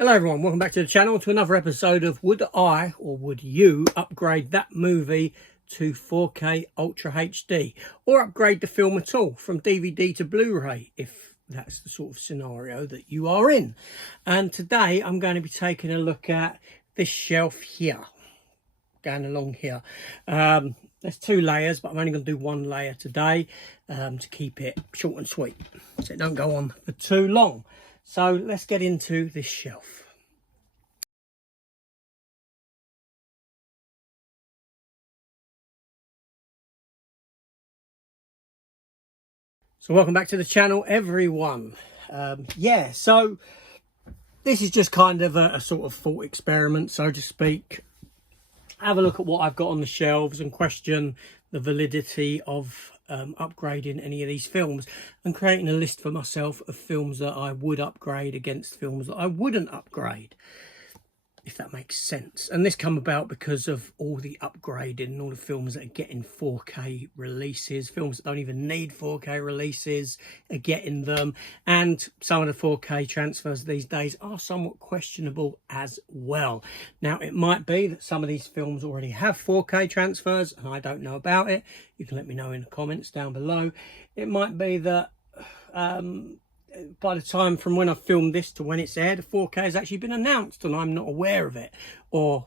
Hello everyone, welcome back to the channel, to another episode of Would I or Would You upgrade that movie to 4K Ultra HD, or upgrade the film at all from DVD to Blu-ray if that's the sort of scenario that you are in. And today I'm going to be taking a look at this shelf here, going along here. There's two layers, but I'm only going to do one layer today to keep it short and sweet so it don't go on for too long. So let's get into this shelf. So welcome back to the channel, everyone. So this is just kind of a sort of thought experiment, so to speak. Have a look at what I've got on the shelves and question the validity of upgrading any of these films, and creating a list for myself of films that I would upgrade against films that I wouldn't upgrade, if that makes sense. And this come about because of all the upgrading and all the films that are getting 4K releases, films that don't even need 4K releases are getting them, and some of the 4K transfers these days are somewhat questionable as well. Now, it might be that some of these films already have 4K transfers and I don't know about it. You can let me know in the comments down below. It might be that by the time from when I filmed this to when it's aired, the 4K has actually been announced and I'm not aware of it, or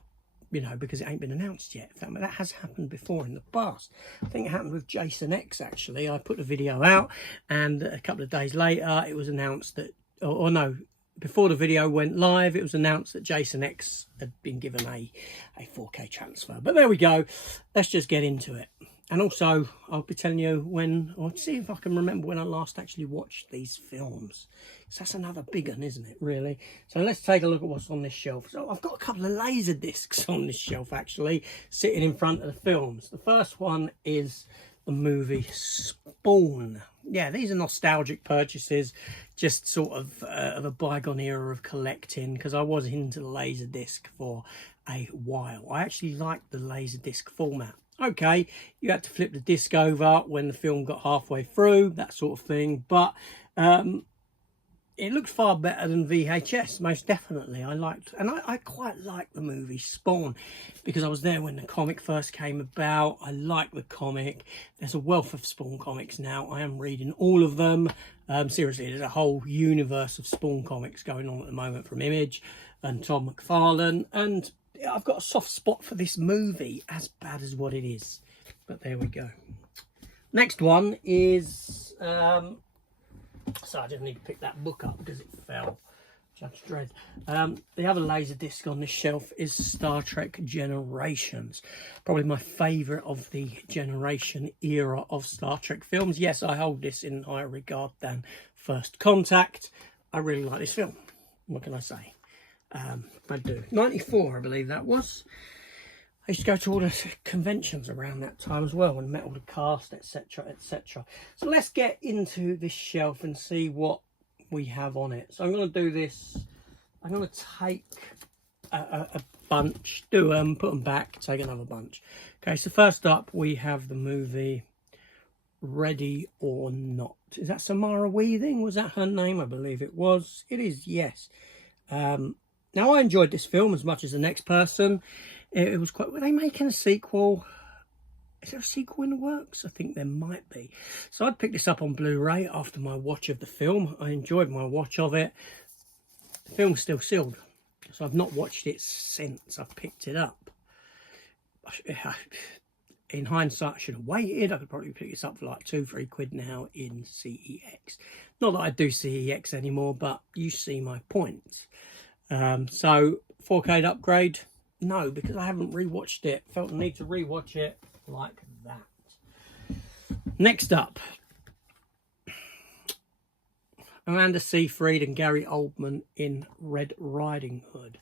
you know, because it ain't been announced yet. That has happened before in the past. I think it happened with Jason X, actually. I put the video out and a couple of days later it was announced that, or no, before the video went live, it was announced that Jason X had been given a 4K transfer. But there we go. Let's just get into it. And also, I'll be telling you when, or see if I can remember when I last actually watched these films. So that's another big one, isn't it, really? So let's take a look at what's on this shelf. So I've got a couple of laser discs on this shelf, actually, sitting in front of the films. The first one is the movie Spawn. Yeah, these are nostalgic purchases, just sort of a bygone era of collecting, because I was into the laser disc for a while. I actually liked the laser disc format. Okay, you had to flip the disc over when the film got halfway through, that sort of thing, but it looked far better than VHS, most definitely. I quite liked the movie Spawn because I was there when the comic first came about. I liked the comic. There's a wealth of Spawn comics now. I am reading all of them. Seriously, there's a whole universe of Spawn comics going on at the moment from Image and Tom McFarlane, and I've got a soft spot for this movie, as bad as what it is. But there we go. Next one is... so I just need to pick that book up because it fell. Judge Dredd. The other laser disc on this shelf is Star Trek Generations. Probably my favourite of the Generation era of Star Trek films. Yes, I hold this in higher regard than First Contact. I really like this film. What can I say? I do. 94, I believe that was. I used to go to all the conventions around that time as well and met all the cast, etc, etc. So let's get into this shelf and see what we have on it. So I'm going to do this. I'm going to take a bunch, do them, put them back, take another bunch. Okay, so first up we have the movie Ready or Not. Is that Samara Weaving? Was that her name? I believe it was. It is, yes. Now, I enjoyed this film as much as the next person. It was quite... Were they making a sequel? Is there a sequel in the works? I think there might be. So I'd picked this up on Blu-ray after my watch of the film. I enjoyed my watch of it. The film's still sealed, so I've not watched it since I've picked it up. In hindsight, I should have waited. I could probably pick this up for like £2-3 now in CEX. Not that I do CEX anymore, but you see my point. So 4K upgrade, no, because I haven't rewatched it. Felt the need to rewatch it like that. Next up, Amanda Seyfried and Gary Oldman in Red Riding Hood,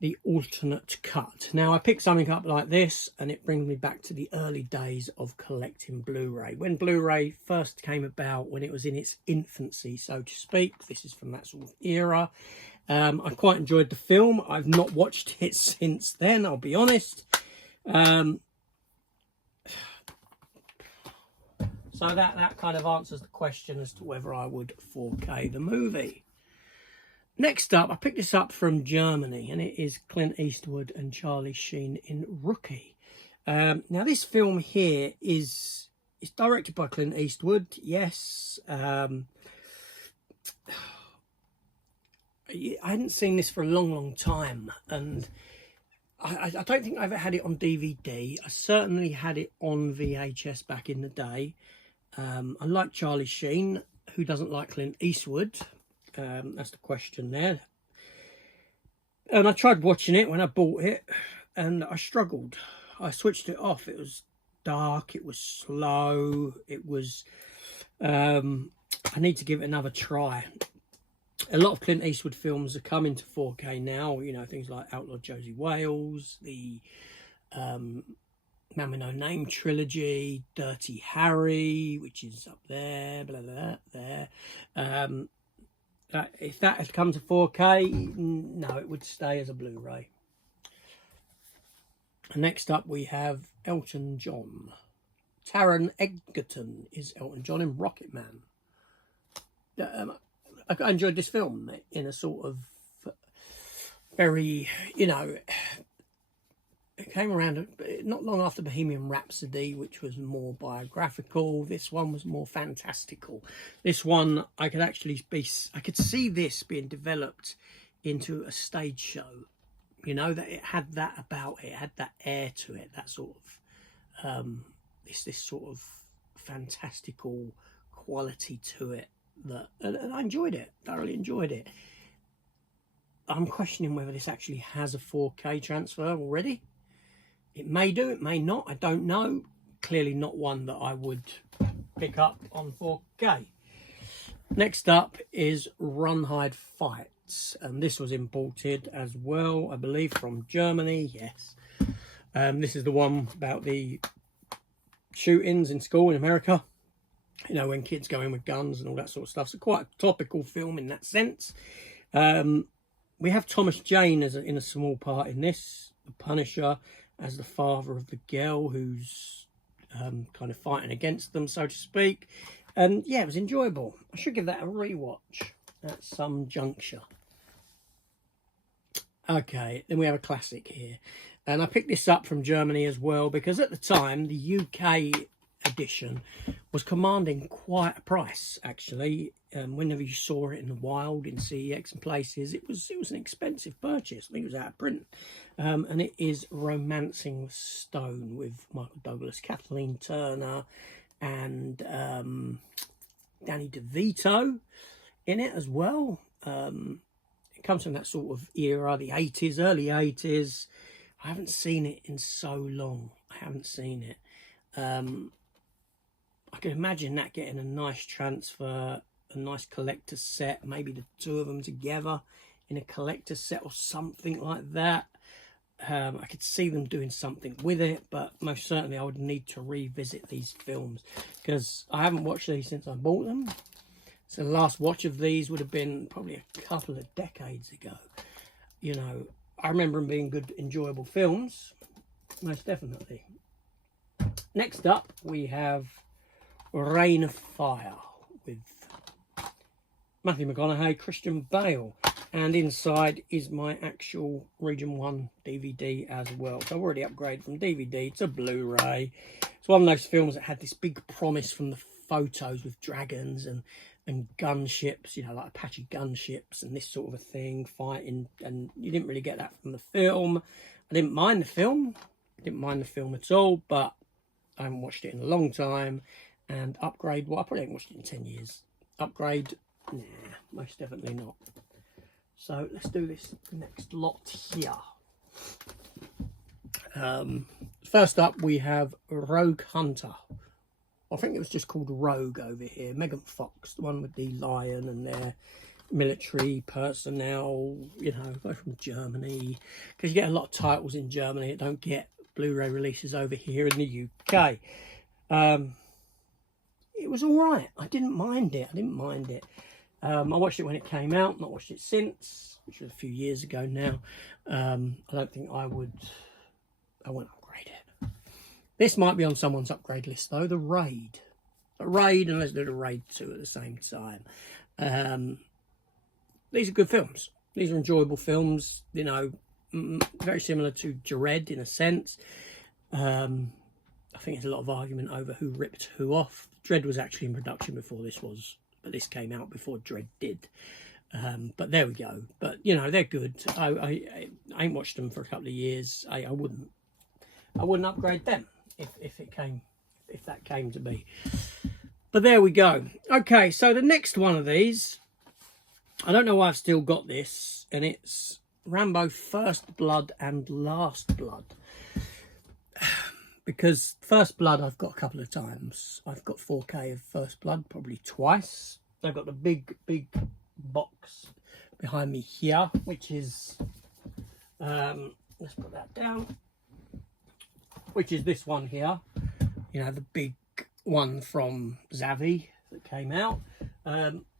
the alternate cut. Now, I picked something up like this and it brings me back to the early days of collecting Blu-ray. When Blu-ray first came about, when it was in its infancy, so to speak. This is from that sort of era. I quite enjoyed the film. I've not watched it since then, I'll be honest. So that kind of answers the question as to whether I would 4K the movie. Next up, I picked this up from Germany, and it is Clint Eastwood and Charlie Sheen in Rookie. Now, this film here is directed by Clint Eastwood, yes. I hadn't seen this for a long time, and I don't think I ever had it on DVD. I certainly had it on VHS back in the day. I like Charlie Sheen. Who doesn't like Clint Eastwood? That's the question there. And I tried watching it when I bought it, and I struggled. I switched it off. It was dark. It was slow. It was... I need to give it another try. A lot of Clint Eastwood films are coming to 4K now. You know, things like Outlaw Josie Wales, the Man with No Name trilogy, Dirty Harry, which is up there, blah, blah, there. If that had come to 4K, no, it would stay as a Blu-ray. Next up, we have Elton John. Taron Egerton is Elton John in Rocket Man. I enjoyed this film in a sort of very, you know, it came around not long after Bohemian Rhapsody, which was more biographical. This one was more fantastical. This one, I could see this being developed into a stage show. You know, that it had that about it, had that air to it, that sort of, this sort of fantastical quality to it. And I enjoyed it, thoroughly enjoyed it. I'm questioning whether this actually has a 4K transfer already. It may do, it may not, I don't know. Clearly not one that I would pick up on 4K. Next up is Runhide Fights, and this was imported as well, I believe, from Germany, yes. This is the one about the shootings in school in America. You know, when kids go in with guns and all that sort of stuff. So quite a topical film in that sense. We have Thomas Jane in a small part in this. The Punisher as the father of the girl who's kind of fighting against them, so to speak. And yeah, it was enjoyable. I should give that a rewatch at some juncture. Okay, then we have a classic here. And I picked this up from Germany as well, because at the time, the UK edition was commanding quite a price, actually. Whenever you saw it in the wild, in CEX and places, it was an expensive purchase. I think it was out of print. And it is Romancing the Stone with Michael Douglas, Kathleen Turner, and Danny DeVito in it as well. It comes from that sort of era, the 80s, early 80s. I haven't seen it in so long. I haven't seen it. I can imagine that getting a nice transfer, a nice collector's set, maybe the two of them together in a collector's set or something like that. I could see them doing something with it, but most certainly I would need to revisit these films because I haven't watched these since I bought them. So the last watch of these would have been probably a couple of decades ago. You know, I remember them being good, enjoyable films, most definitely. Next up, we have Rain of Fire with Matthew McConaughey, Christian Bale, and inside is my actual Region 1 DVD as well. So I've already upgraded from DVD to Blu-ray. It's one of those films that had this big promise from the photos with dragons and gunships, you know, like Apache gunships and this sort of a thing, fighting, and you didn't really get that from the film. I didn't mind the film. I didn't mind the film at all, but I haven't watched it in a long time. And upgrade, well, I probably haven't watched it in 10 years. Upgrade, nah, most definitely not. So let's do this next lot here. First up, we have Rogue Hunter. I think it was just called Rogue over here. Megan Fox, the one with the lion and their military personnel, you know, go from Germany. Because you get a lot of titles in Germany that don't get Blu-ray releases over here in the UK. It was all right. I didn't mind it. I watched it when it came out. Not watched it since, which was a few years ago now. I don't think I won't upgrade it. This might be on someone's upgrade list though. The Raid. And let's do the Raid 2 at the same time. these are good films. These are enjoyable films, you know, very similar to Dread in a sense. I think there's a lot of argument over who ripped who off. Dread was actually in production before this was, but this came out before Dread did. But there we go. But, you know, they're good. I ain't watched them for a couple of years. I wouldn't upgrade them if that came to be. But there we go. Okay, so the next one of these, I don't know why I've still got this, and it's Rambo First Blood and Last Blood. Because First Blood I've got a couple of times. I've got 4K of First Blood probably twice. I've got the big box behind me here, which is, let's put that down, which is this one here. You know, the big one from Zavvi that came out,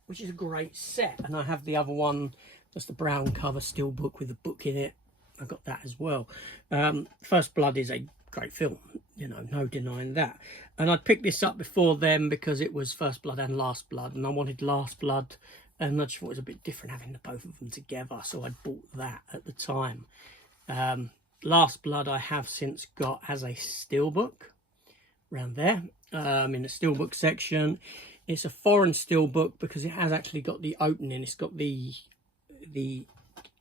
which is a great set. And I have the other one, just the brown cover steelbook with a book in it. I've got that as well. First Blood is a great film, you know, no denying that. And I'd picked this up before then because it was First Blood and Last Blood, and I wanted Last Blood, and I just thought it was a bit different having the both of them together, so I bought that at the time. Last Blood I have since got as a steelbook around there, in the steelbook section. It's a foreign steelbook because it has actually got the opening. It's got the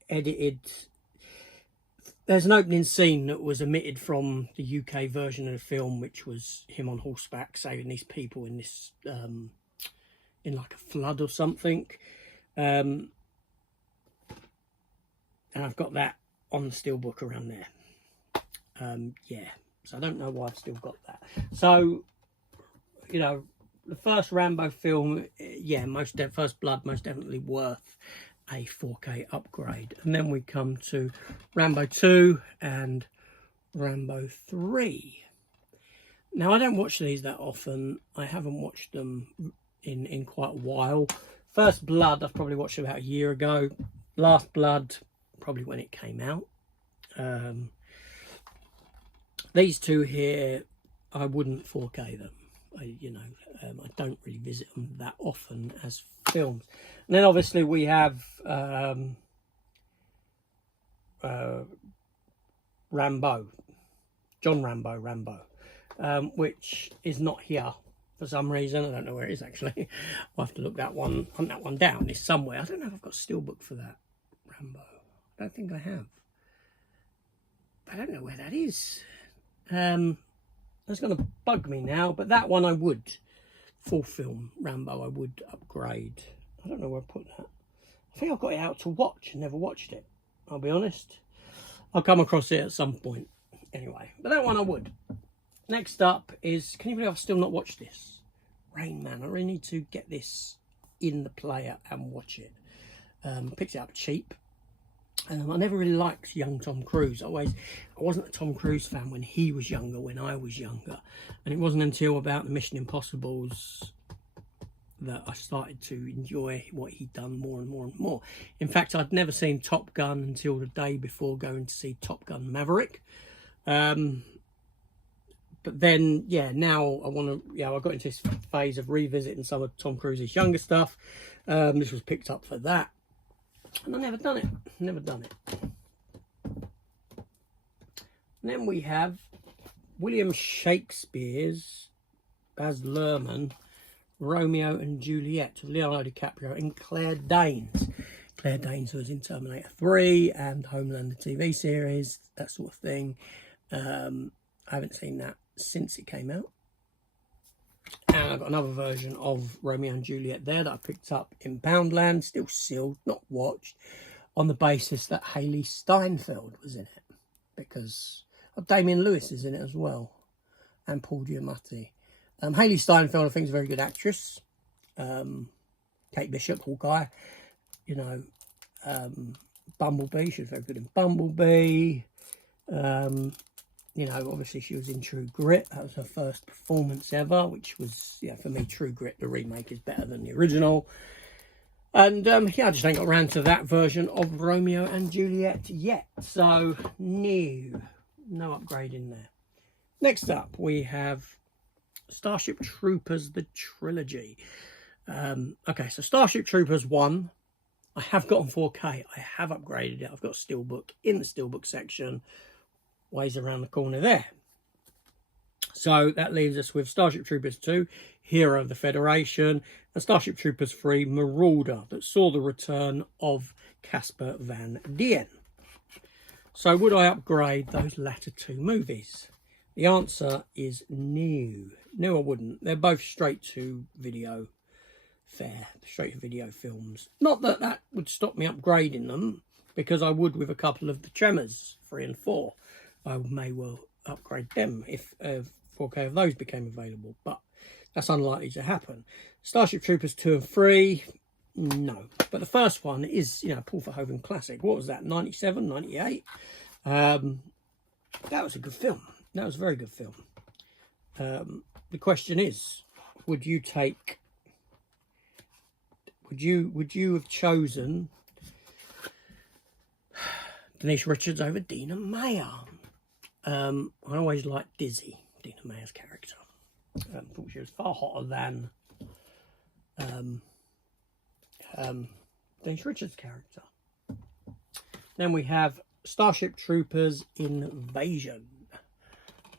edited, there's an opening scene that was omitted from the UK version of the film, which was him on horseback saving these people in this in like a flood or something, and I've got that on the steelbook around there. Yeah, so I don't know why I've still got that. So, you know, the first Rambo film, yeah, First Blood, most definitely worth a 4K upgrade. And then we come to Rambo 2 and Rambo 3. Now, I don't watch these that often. I haven't watched them in quite a while. First Blood, I've probably watched about a year ago. Last Blood, probably when it came out. These two here, I wouldn't 4K them. I don't really visit them that often as films. And then obviously we have Rambo, John Rambo, which is not here for some reason. I don't know where it is actually. I'll have to look that one, hunt that one down. It's somewhere. I don't know if I've got a steelbook for that Rambo. I don't think I have. I don't know where that is. That's going to bug me now, but that one I would, full film Rambo, I would upgrade. I don't know where I put that. I think I've got it out to watch and never watched it, I'll be honest. I'll come across it at some point anyway, but that one I would. Next up is, can you believe I've still not watched this? Rainman. I really need to get this in the player and watch it. Picked it up cheap. I never really liked young Tom Cruise. I wasn't a Tom Cruise fan when he was younger, when I was younger. And it wasn't until about the Mission Impossibles that I started to enjoy what he'd done more and more and more. In fact, I'd never seen Top Gun until the day before going to see Top Gun Maverick. But then, yeah, now I got into this phase of revisiting some of Tom Cruise's younger stuff. This was picked up for that. And I've never done it. And then we have William Shakespeare's Baz Luhrmann, Romeo and Juliet, with Leonardo DiCaprio and Claire Danes. Claire Danes was in Terminator 3 and Homeland, the TV series, that sort of thing. I haven't seen that since it came out. And I've got another version of Romeo and Juliet there that I picked up in Poundland, still sealed, not watched, on the basis that Haley Steinfeld was in it. Because Damian Lewis is in it as well, and Paul Giamatti. Haley Steinfeld, I think, is a very good actress. Kate Bishop, Hawkeye, you know, Bumblebee, she was very good in Bumblebee. You know, obviously she was in True Grit. That was her first performance ever, which was, yeah, for me, True Grit, the remake, is better than the original. And, yeah, I just ain't got around to that version of Romeo and Juliet yet. So, no upgrade in there. Next up, we have Starship Troopers, the trilogy. Okay, so Starship Troopers 1 I have got on 4K. I have upgraded it. I've got a steelbook in the steelbook section, ways around the corner there. So that leaves us with Starship Troopers 2, Hero of the Federation, and Starship Troopers 3, Marauder, that saw the return of Casper Van Dien. So would I upgrade those latter two movies? The answer is no. No, I wouldn't. They're both straight to video straight to video films. Not that that would stop me upgrading them, because I would with a couple of the Tremors 3 and 4. I may well upgrade them if 4K of those became available, but that's unlikely to happen. Starship Troopers 2 and 3, no. But the first one is, you know, Paul Verhoeven classic. What was that, 97, 98? That was a good film. That was a very good film. The question is, would you have chosen Denise Richards over Dina Meyer? I always liked Dizzy, Dina Meyer's character. I thought she was far hotter than Denise Richards' character. Then we have Starship Troopers Invasion.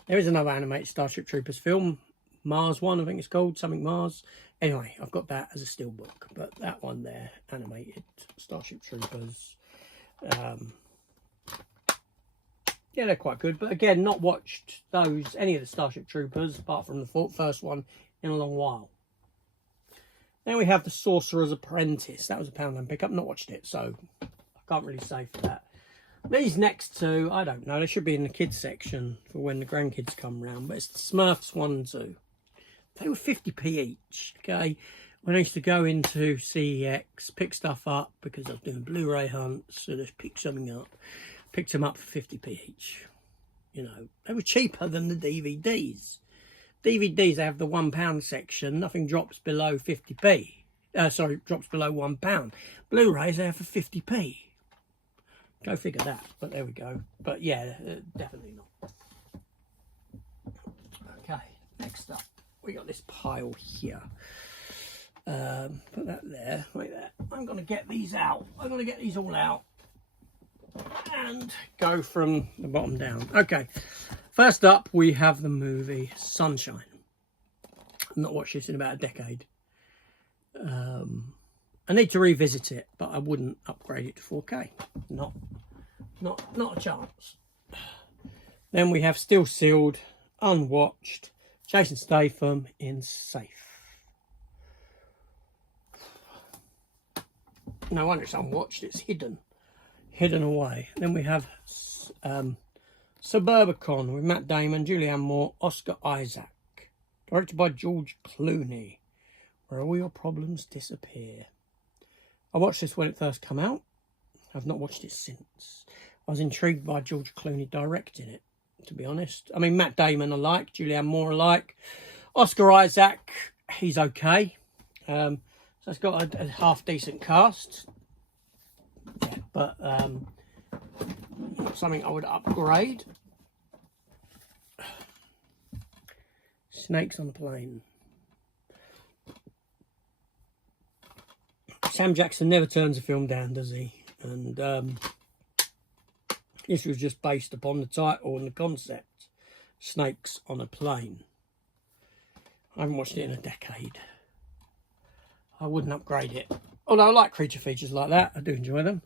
There is another animated Starship Troopers film, Mars one, I think it's called, something Mars. Anyway, I've got that as a steelbook, but that one there, animated Starship Troopers. Yeah, they're quite good, but again, not watched any of the Starship Troopers, apart from the first one, in a long while. Then we have the Sorcerers Apprentice. That was a Poundland pickup, not watched it, so I can't really say for that. These next two, I don't know, they should be in the kids section for when the grandkids come round, but it's the Smurfs 1 and 2. They were 50p each, okay? When I used to go into CEX, pick stuff up, because I was doing Blu-ray hunts, so just pick something up. Picked them up for 50p each. You know, they were cheaper than the DVDs. DVDs, they have the £1 section. Nothing drops below 50p. Drops below £1. Blu-rays, they have for 50p. Go figure that. But there we go. But yeah, definitely not. Okay, next up, we got this pile here. Put that there, like that. I'm going to get these out. I'm going to get these all out and go from the bottom down. Okay, first up we have the movie Sunshine. I've not watched this in about a decade. I need to revisit it, but I wouldn't upgrade it to 4K. Not a chance. Then we have Still Sealed, unwatched, Jason Statham in Safe. No wonder it's unwatched, it's hidden away. Then we have Suburbicon with Matt Damon, Julianne Moore, Oscar Isaac. Directed by George Clooney. Where all your problems disappear. I watched this when it first came out. I've not watched it since. I was intrigued by George Clooney directing it, to be honest. I mean, Matt Damon I like, Julianne Moore I like. Oscar Isaac, he's okay. So it's got a half-decent cast. Yeah, but not something I would upgrade. Snakes on a Plane. Sam Jackson never turns a film down, does he? And this was just based upon the title and the concept. Snakes on a Plane. I haven't watched it in a decade. I wouldn't upgrade it. Although I like creature features like that. I do enjoy them.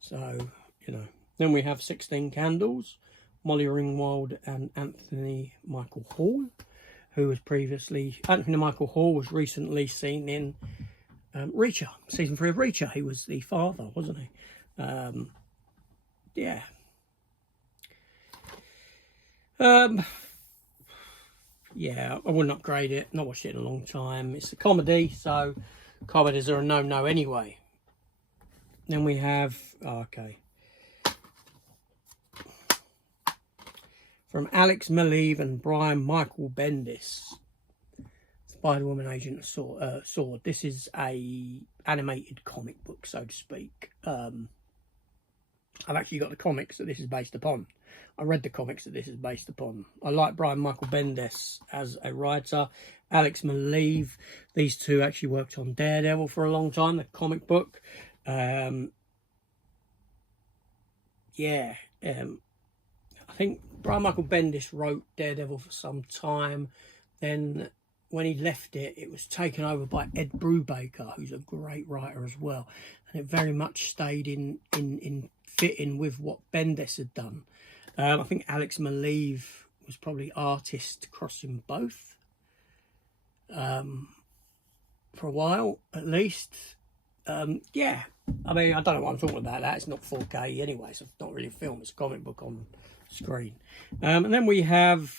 So, you know. Then we have 16 Candles. Molly Ringwald and Anthony Michael Hall. Who was previously... Anthony Michael Hall was recently seen in Reacher. Season 3 of Reacher. He was the father, wasn't he? Yeah. Yeah, I wouldn't upgrade it. Not watched it in a long time. It's a comedy, so comedies are a no-no anyway. Then we have... Oh, okay. From Alex Maleev and Brian Michael Bendis. Spiderwoman Agent of Sword. This is a animated comic book, so to speak. I've actually got the comics that this is based upon. I read the comics that this is based upon. I like Brian Michael Bendis as a writer. Alex Maleev. These two actually worked on Daredevil for a long time, the comic book. Yeah, I think Brian Michael Bendis wrote Daredevil for some time. Then when he left it, it was taken over by Ed Brubaker, who's a great writer as well. And it very much stayed in fitting with what Bendis had done. I think Alex Maleev was probably artist crossing both for a while, at least. Yeah, I mean, I don't know what I'm talking about. That it's not 4K anyway, so it's not really a film. It's a comic book on screen. And then we have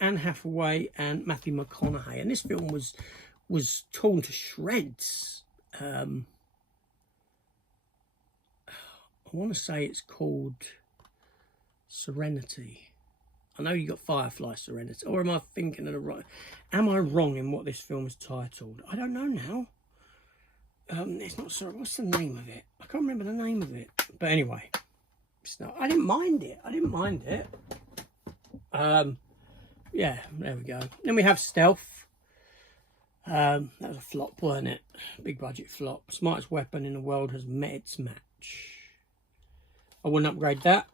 Anne Hathaway and Matthew McConaughey, and this film was torn to shreds. I want to say it's called Serenity. I know you got Firefly Serenity, or am I thinking of the right? Am I wrong in what this film is titled? I don't know now. It's not sorry. What's the name of it? I can't remember the name of it. But anyway, it's not. I didn't mind it. Yeah, there we go. Then we have Stealth. That was a flop, wasn't it? Big budget flop. Smartest weapon in the world has met its match. I wouldn't upgrade that.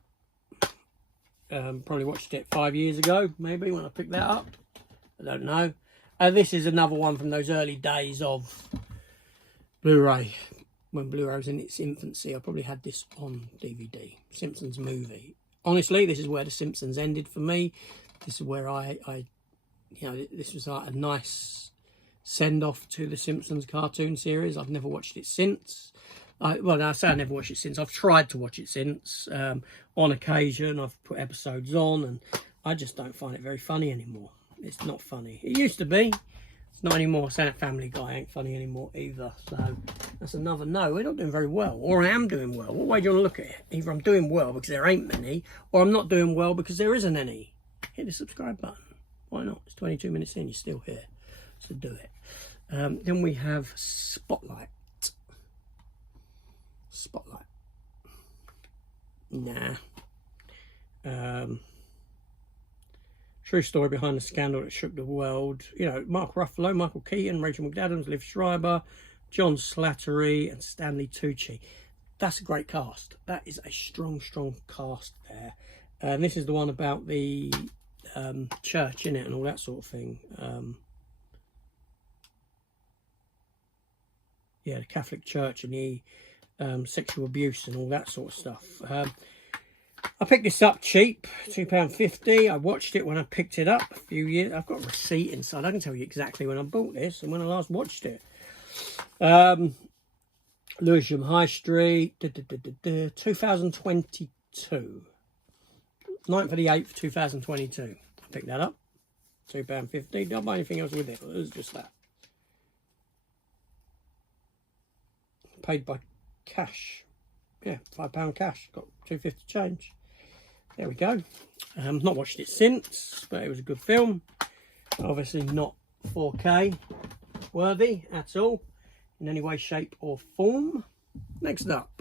Probably watched it 5 years ago, maybe, when I picked that up. I don't know. This is another one from those early days of Blu-ray. When Blu-ray was in its infancy, I probably had this on DVD. Simpsons Movie. Honestly, this is where The Simpsons ended for me. This is where I you know, this was like a nice send-off to the Simpsons cartoon series. I've never watched it since. Well, no, I say I never watched it since. I've tried to watch it since. On occasion, I've put episodes on, and I just don't find it very funny anymore. It's not funny. It used to be. It's not anymore. Saying Family Guy ain't funny anymore either. So that's another no. We're not doing very well, or I am doing well. What way do you want to look at it? Either I'm doing well because there ain't many, or I'm not doing well because there isn't any. Hit the subscribe button. Why not? It's 22 minutes in. You're still here, so do it. Then we have Spotlight. Nah. True story behind the scandal that shook the world. You know, Mark Ruffalo, Michael Keaton, Rachel McAdams, Liv Schreiber, John Slattery, and Stanley Tucci. That's a great cast. That is a strong cast there. And this is the one about the church, in it, and all that sort of thing. Yeah, the Catholic Church and the sexual abuse and all that sort of stuff. I picked this up cheap, £2.50. I watched it when I picked it up a few years. I've got a receipt inside. I can tell you exactly when I bought this and when I last watched it. Lewisham High Street, 2022. 9th of the 8th, 2022. I picked that up, £2.50. Don't buy anything else with it. It was just that. Paid by cash. Yeah, £5 cash. Got £2.50 change. There we go. Not watched it since, but it was a good film. Obviously not 4K worthy at all in any way, shape or form. Next up,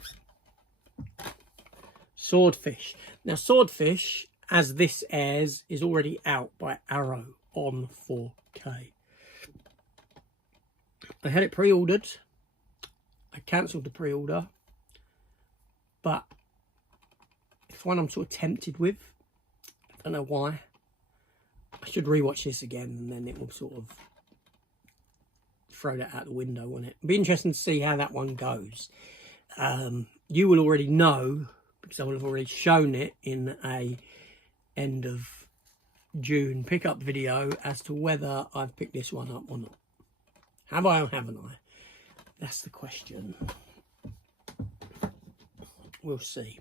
Swordfish. Now Swordfish, as this airs, is already out by Arrow on 4K. I had it pre-ordered. I cancelled the pre-order, but it's one I'm sort of tempted with. I don't know why. I should rewatch this again, and then it will sort of throw that out the window, won't it? It'll be interesting to see how that one goes. You will already know, because I will have already shown it in a end of June pickup video, as to whether I've picked this one up or not. Have I or haven't I? That's the question. We'll see.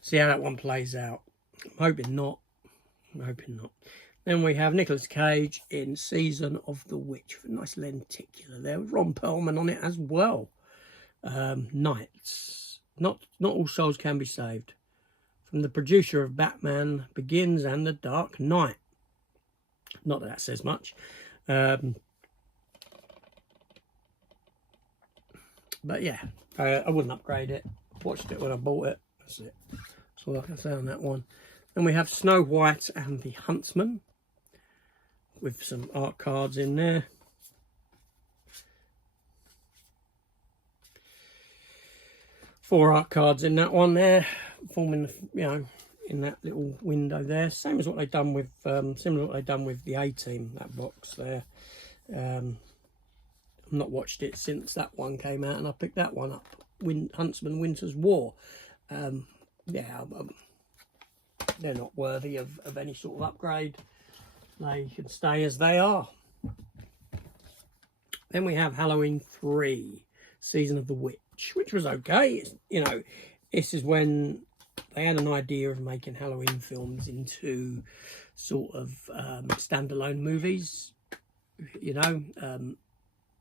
See how that one plays out. I'm hoping not. Then we have Nicolas Cage in Season of the Witch, with a nice lenticular there, with Ron Perlman on it as well. Knights. Not all souls can be saved. From the producer of Batman Begins and The Dark Knight. Not that says much. But yeah, I wouldn't upgrade it. Watched it when I bought it. That's it. That's all I can say on that one. Then we have Snow White and the Huntsman, with some art cards in there. 4 art cards in that one there, forming, you know, in that little window there. Same as what they've done with, similar to what they've done with the A-Team, that box there. I've not watched it since that one came out, and I picked that one up, Huntsman Winter's War. Yeah, they're not worthy of any sort of upgrade. They can stay as they are. Then we have Halloween 3, Season of the Witch, which was okay. It's, you know, this is when they had an idea of making Halloween films into sort of standalone movies, you know,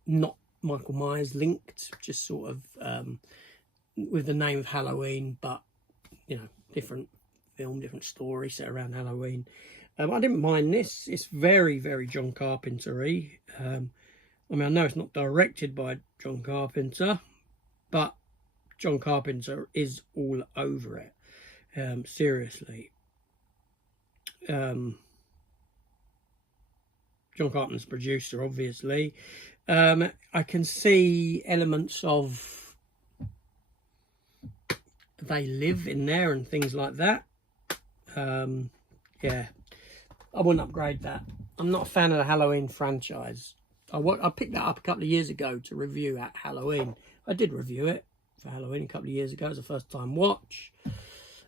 not Michael Myers linked, just sort of with the name of Halloween, but, you know, different film, different story set around Halloween. I didn't mind this. It's very, very John Carpenter-y. I mean, I know it's not directed by John Carpenter, but John Carpenter is all over it. Seriously. John Carpenter's producer, obviously. I can see elements of They Live in there and things like that. Yeah, I wouldn't upgrade that. I'm not a fan of the Halloween franchise. I picked that up a couple of years ago to review at Halloween. I did review it for Halloween a couple of years ago. It was a first time watch.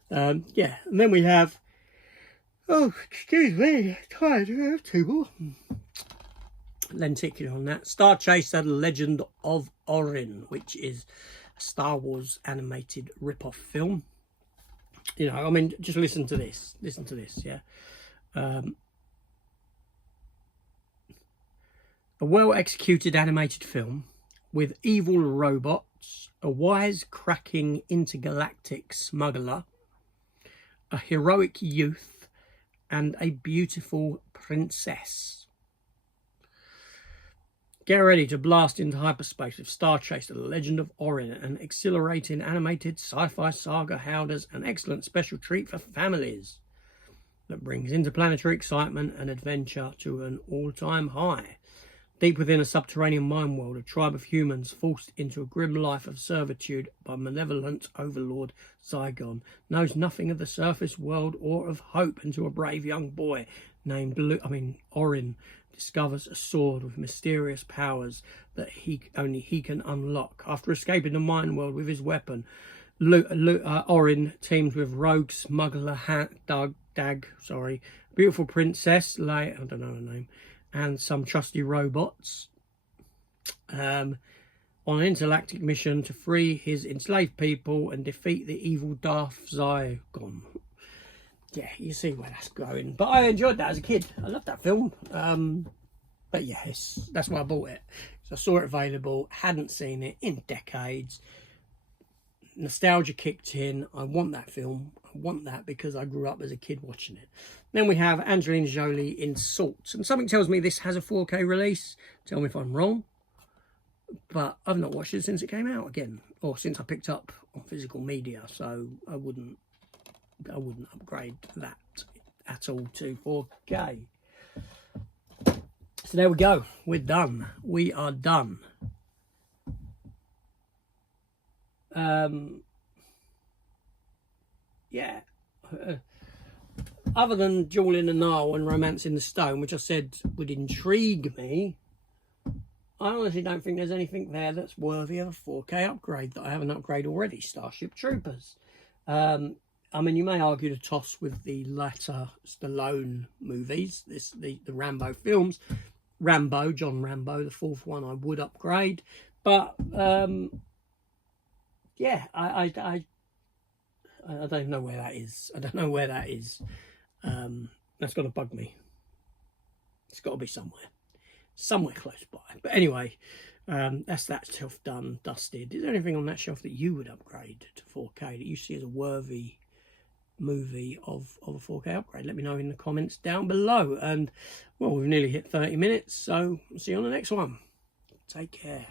Yeah, and then we have, oh, excuse me, tired, I have 2 more. Lenticular on that. Star Chaser, Legend of Orin, which is a Star Wars animated rip-off film. You know, I mean, just listen to this. Listen to this, yeah. A well-executed animated film with evil robots, a wise-cracking intergalactic smuggler, a heroic youth, and a beautiful princess. Get ready to blast into hyperspace with Star Chaser, The Legend of Orin, an exhilarating animated sci-fi saga holders an excellent special treat for families that brings interplanetary excitement and adventure to an all-time high. Deep within a subterranean mind world, a tribe of humans forced into a grim life of servitude by malevolent overlord Zygon knows nothing of the surface world or of hope until a brave young boy named Orin discovers a sword with mysterious powers that only he can unlock. After escaping the mind world with his weapon, Orin teams with rogue smuggler beautiful princess I don't know her name, and some trusty robots on an intergalactic mission to free his enslaved people and defeat the evil Darth Zygon. Yeah, you see where that's going. But I enjoyed that as a kid. I loved that film. But yeah, that's why I bought it. So I saw it available, hadn't seen it in decades. Nostalgia kicked in. I want that film. I want that because I grew up as a kid watching it. Then we have Angelina Jolie in Salt. And something tells me this has a 4K release. Tell me if I'm wrong. But I've not watched it since it came out again. Or since I picked up on physical media. So I wouldn't upgrade that at all to 4K. So there we go. We're done. We are done. Yeah. Other than Jewel in the Nile and Romance in the Stone, which I said would intrigue me, I honestly don't think there's anything there that's worthy of a 4K upgrade that I haven't upgraded already. Starship Troopers. I mean, you may argue to toss with the latter Stallone movies, the Rambo films. Rambo, John Rambo, the 4th one I would upgrade. But, yeah, I don't even know where that is. I don't know where that is. That's got to bug me. It's got to be somewhere. Somewhere close by. But anyway, that's that shelf done, dusted. Is there anything on that shelf that you would upgrade to 4K that you see as a worthy movie of a 4K upgrade? Let me know in the comments down below. And, well, we've nearly hit 30 minutes, so I'll see you on the next one. Take care.